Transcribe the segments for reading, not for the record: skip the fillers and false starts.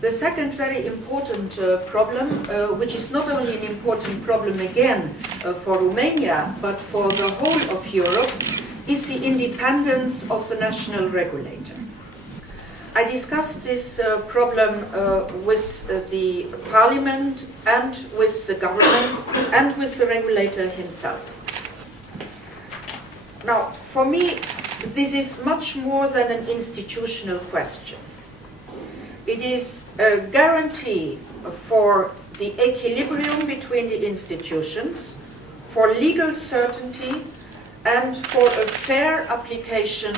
The second very important problem, which is not only an important problem again for Romania, but for the whole of Europe, is the independence of the national regulator. I discussed this problem with the parliament and with the government and with the regulator himself. Now, for me, this is much more than an institutional question. It is a guarantee for the equilibrium between the institutions, for legal certainty, and for a fair application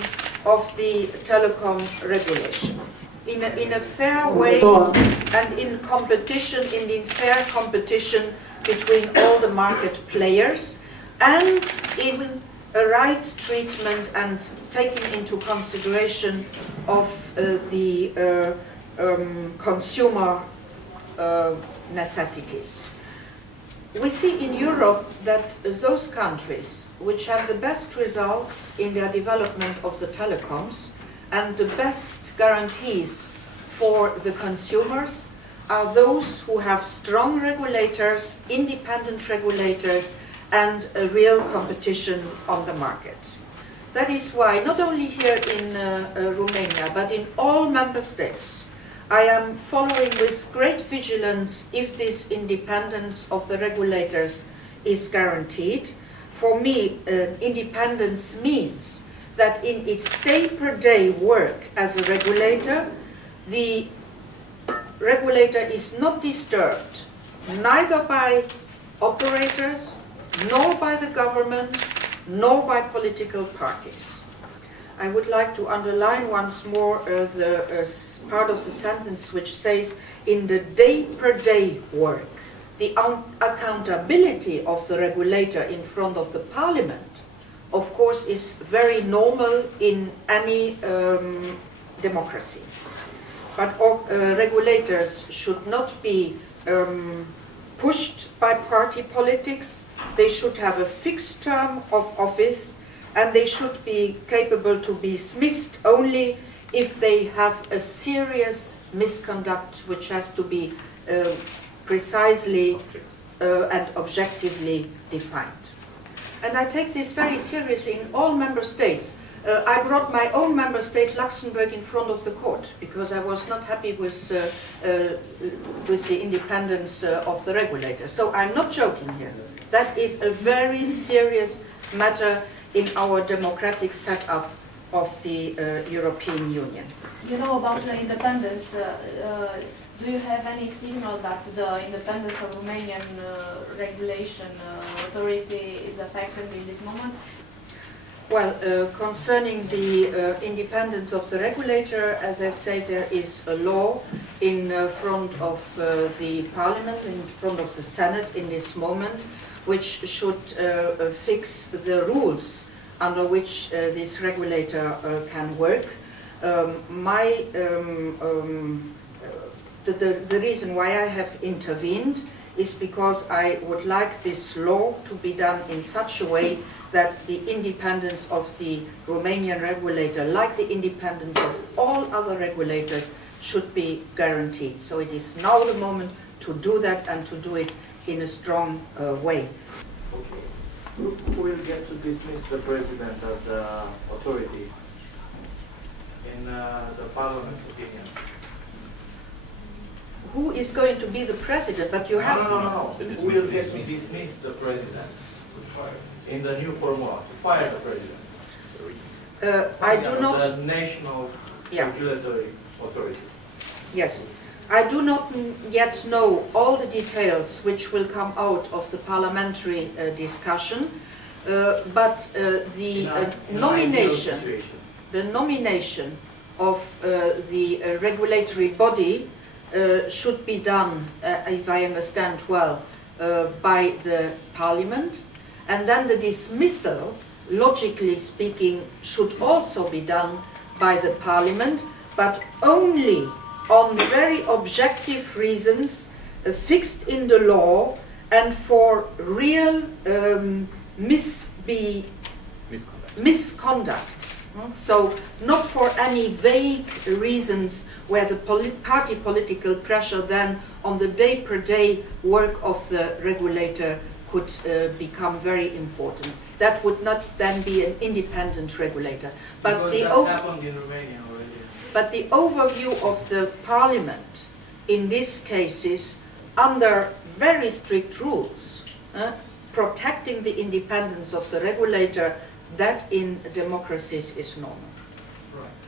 of the telecom regulation. In a fair way and in competition, in fair competition between all the market players, and in a right treatment and taking into consideration of the consumer necessities. We see in Europe that those countries which have the best results in their development of the telecoms and the best guarantees for the consumers are those who have strong regulators, independent regulators, and a real competition on the market. That is why, not only here in Romania, but in all member states, I am following with great vigilance if this independence of the regulators is guaranteed. For me, independence means that in its day-per-day work as a regulator, the regulator is not disturbed neither by operators, nor by the government, nor by political parties. I would like to underline once more the part of the sentence which says, in the day-per-day work. The accountability of the regulator in front of the parliament, of course, is very normal in any democracy. But regulators should not be pushed by party politics. They should have a fixed term of office, and they should be capable to be dismissed only if they have a serious misconduct which has to be precisely and objectively defined. And I take this very seriously in all member states. I brought my own member state, Luxembourg, in front of the court because I was not happy with the independence of the regulator. So I'm not joking here. That is a very serious matter in our democratic setup of the European Union. You know about the independence, do you have any signal that the independence of Romanian regulation authority is affected in this moment? Well, concerning the independence of the regulator, as I said, there is a law in front of the Parliament, in front of the Senate in this moment, which should fix the rules under which this regulator can work. The reason why I have intervened is because I would like this law to be done in such a way that the independence of the Romanian regulator, like the independence of all other regulators, should be guaranteed. So it is now the moment to do that and to do it in a strong way. Okay. Who will get to dismiss the president of the authority in the parliament's opinion? Who is going to be the president? But you have No. Who will get to dismiss the president in the new formula, to fire the president? I do not. The national regulatory authority. Yes. I do not yet know all the details which will come out of the parliamentary discussion, but the nomination of the regulatory body should be done, if I understand well, by the parliament, and then the dismissal, logically speaking, should also be done by the parliament, but only on very objective reasons fixed in the law and for real misconduct So not for any vague reasons where the party political pressure then on the day-per-day work of the regulator could become very important. That would not then be an independent regulator. But Because that happened in Romania already. But the overview of the parliament in these cases, under very strict rules, protecting the independence of the regulator, that in democracies is normal. Right.